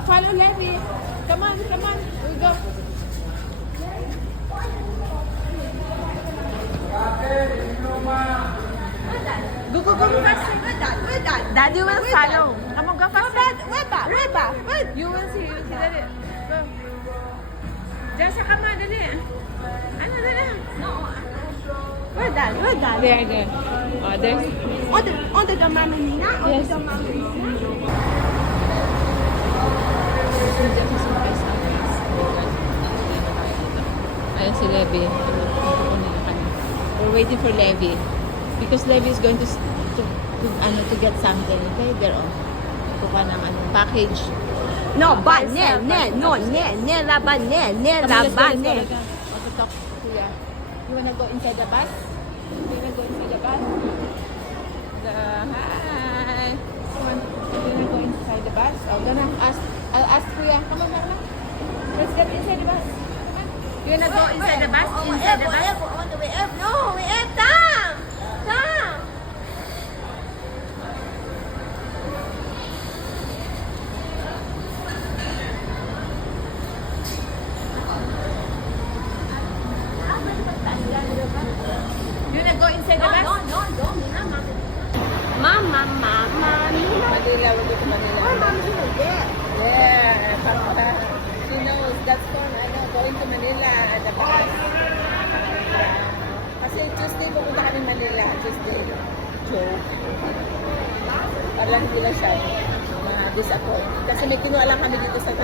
Follow Levy. Come on, come on. We go. Go, go, go faster. Where that? Daddy will follow. Come on, go faster. Where that? You will see, Daddy. Go. Diyan sa kama, dali. Ano, dali? No. Where that? There. Oh, there's... Onde the Mama Nina? Yes. Ayan si Levy. We're waiting for Levy. Because Levy is going to get something. Okay, there on. Kuha ng package. No, but ne, la ba ne. Want to talk to Kuya? You wanna go inside the bus? You wanna go inside the bus? Hi. You wanna go inside the bus? I'll ask Kuya. Come on, Marla. Let's get inside the bus. Come on. You wanna go inside the bus? Inside the bus? On the way up. No, we up. Down. You wanna go inside the bus? No. Mama, Nina. Manila, we'll go to Manila. Oh, Mama, you there. Yeah, she knows that's fun. I know, going to Manila at the bus. Kasi Tuesday pupunta kami Manila. Tuesday. Joke. Parang hindi lang siya disappoint. Kasi may kinuha lang kami dito sa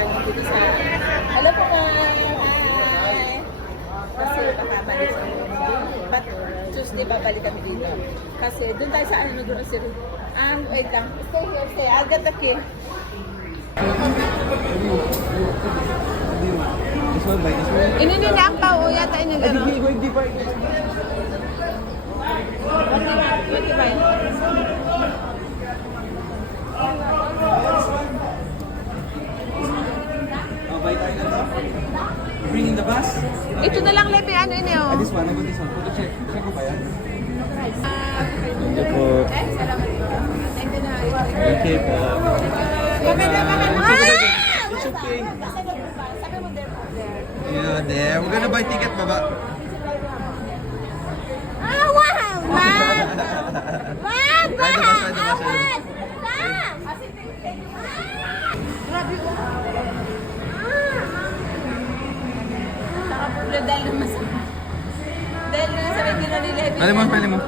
alam po na, hi. Kasi baka malis kami. But Tuesday babalik kami dito. Kasi doon tayo sa grocery. Wait lang. Stay here. I'll get the key. This one, by this one. Ininin na ang pao yata inilaro. Hindi pa. What do you buy? Buy tayo na. Bring in the bus. Ito na lang Lepe, ano ini oh. This one, I got this one. Photo check. Check ko ba yan? Thank you po. Salamat po. Thank you na. Okay po. It's okay. Sabi mo there. Yeah, there. We're gonna buy ticket, baba. Wow. Ride the bus. Grabe oh. Nakapulo dahil naman sa... Dahil naman sa regular ni Levi. Pwede mo.